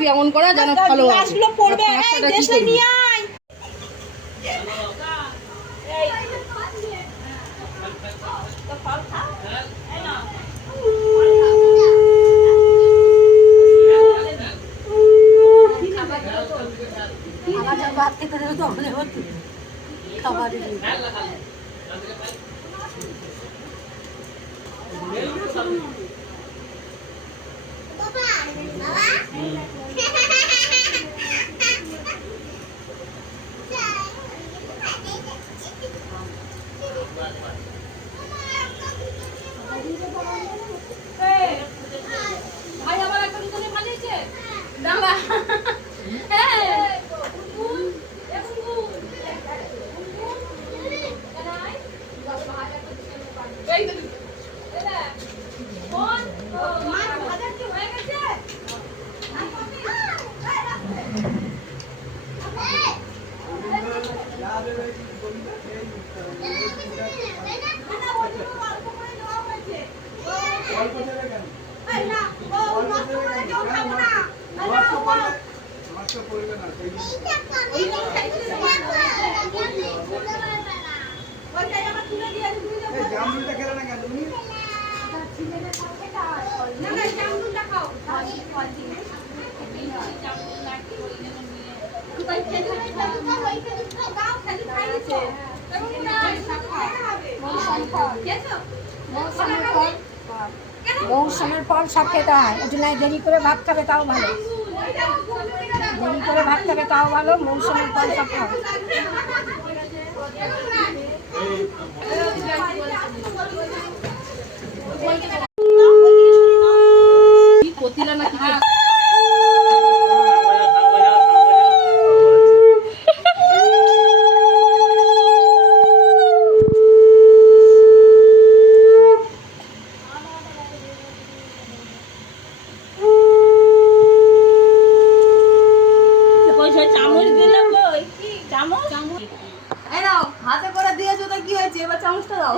রাখবি এমন করে যেন ভালো গাছগুলো পড়বে। এই দেশে নিয়ে আয়। তো ফল খা। এই না। খাবার ভাত খেতে দেবে তো আমাদের হতো খাবার ভাই আবার একটা দুটো বানিয়েছে দাঁড়া মৌসুমের ফল সব খেতে হয়, একটু নাই দেরি করে ভাত খাবে তাও ভালো, দেরি করে ভাত খাবে তাও ভালো, মৌসুমের ফল সব খাবে। পতিলা নাকি হাতে করে দিয়েছো তো কি হয়েছে, এবার চামচটা দাও।